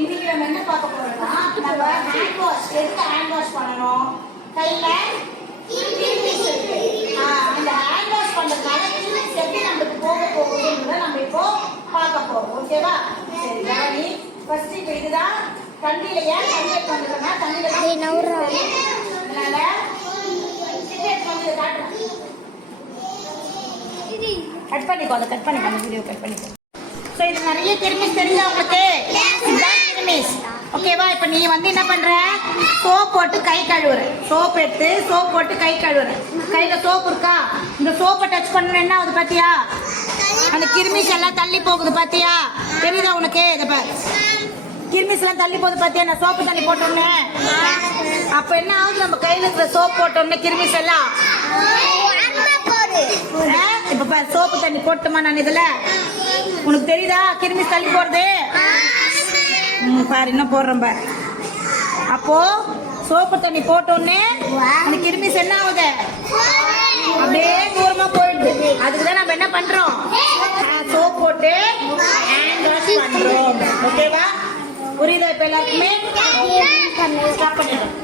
இன்னைக்கு நம்ம என்ன பார்க்க போறோம்னா நம்ம ஹேண்ட் வாஷ் எதுக்கு ஹேண்ட் வாஷ் பண்ணணும் கையில அந்த ஹேண்ட் வாஷ் பண்றதுனால கிருமிஸ் எப்படி நமக்கு போகுதுன்றத நம்ம இப்போ பார்க்க போறோம். ஓகேவா? சரி கவனி. ஃபர்ஸ்ட் இப்போ இதுதான் தண்ணியில ஏன் தண்ணி பண்றதுன்னா தண்ணியில அதனால சிகரெட் வந்து காட்டுறேன். கட் பண்ணிக்கோ, அதை கட் பண்ணிக்கோ, வீடியோ கட் பண்ணிக்கோ. ஸோ இது நிறைய கிருமிஸ் தெரிஞ்சா உங்களுக்கு இதுதான் கிருமிஸ். ஓகேவா? இப்போ நீ வந்து என்ன பண்ற, சோப் போட்டு கை கழுவுற, சோப் எடுத்து சோப் போட்டு கை கழுவுற. கையில சோப்பு இருக்கா? இந்த சோப்பை டச் பண்ண என்ன ஆகுது பாத்தியா? அந்த கிருமிஸ் எல்லாம் தள்ளி போகுது பாத்தியா? தெரியுதா உனக்கு? இதை பாரு, கிருமிஸ் எல்லாம் தள்ளி போகுது பாத்தியா? நான் சோப்பு தண்ணி போட்டோன்னே அப்ப என்ன ஆகுது? நம்ம கையில இருக்கிற சோப் போட்டோன்னே கிருமிஸ் எல்லாம் இப்ப பாரு, சோப்பு தண்ணி போட்டுமா நான் இதுல, உனக்கு தெரியுதா கிருமிஸ் தள்ளி போறது? பாரு இன்னும் போடுறேன் பாரு. அப்போ சோப்பு தண்ணி போட்டோன்னே அந்த கிருமிஸ் என்ன ஆகுது? அப்படியே தூரமா போயிடுது. அதுக்குதான் நம்ம என்ன பண்றோம், சோப் போட்டு ஹேண்ட் வாஷ் பண்றோம். ஓகேவா? புரியுதா இப்ப எல்லாருக்குமே? ஸ்டாப் பண்ணிடுறோம்.